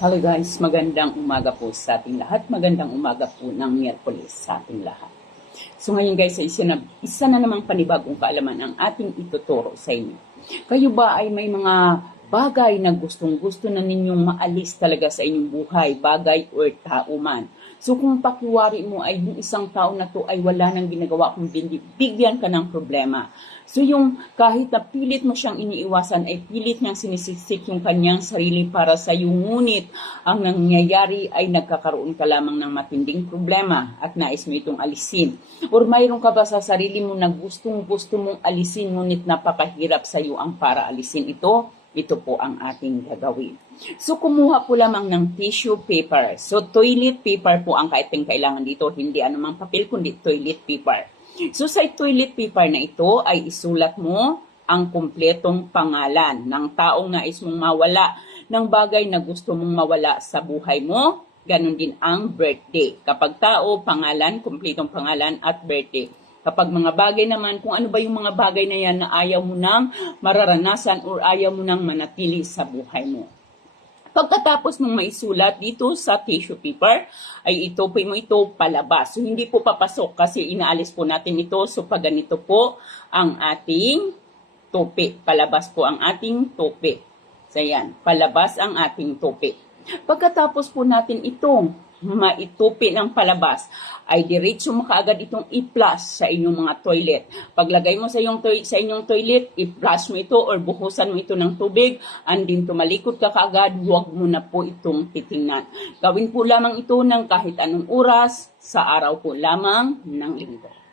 Hello guys, magandang umaga po sa ating lahat. Magandang umaga po ng Miyerkules sa ating lahat. So ngayon guys, isa na, isa na namang panibagong kaalaman ang ating ituturo sa inyo. Kayo ba ay may mga bagay na gustong gusto na ninyong maalis talaga sa inyong buhay, bagay or tao man. So kung pakiwari mo ay yung isang tao na to ay wala nang ginagawa kundi bigyan ka ng problema. So yung kahit na pilit mo siyang iniiwasan ay pilit niyang sinisiksik yung kanyang sarili para sa iyo. Ngunit ang nangyayari ay nagkakaroon ka lamang ng matinding problema at nais mo itong alisin. Or mayroon ka ba sa sarili mo na gustong gusto mong alisin ngunit napakahirap sa iyo ang para alisin ito? Ito po ang ating gagawin. So, kumuha po lamang ng tissue paper. So, toilet paper po ang kaiting kailangan dito. Hindi anumang papel, kundi toilet paper. So, sa toilet paper na ito ay isulat mo ang kumpletong pangalan ng taong nais mong mawala ng bagay na gusto mong mawala sa buhay mo. Ganon din ang birthday. Kapag tao, pangalan, kumpletong pangalan at birthday. Kapag mga bagay naman, kung ano ba yung mga bagay na yan na ayaw mo nang mararanasan or ayaw mo nang manatili sa buhay mo. Pagkatapos mong maisulat dito sa tissue paper, ay ito po mo ito palabas. So, hindi po papasok kasi inaalis po natin ito. So, pag ganito po ang ating tope. Palabas po ang ating tope. So, yan. Palabas ang ating tope. Pagkatapos po natin itong maitupi ng palabas, ay diretso mo kaagad itong i-flush sa inyong mga toilet. Paglagay mo sa, iyong to- sa inyong toilet, i-flush mo ito or buhusan mo ito ng tubig, andin tumalikod ka kaagad, huwag mo na po itong titingnan. Gawin po lamang ito ng kahit anong oras, sa araw po lamang ng linggo.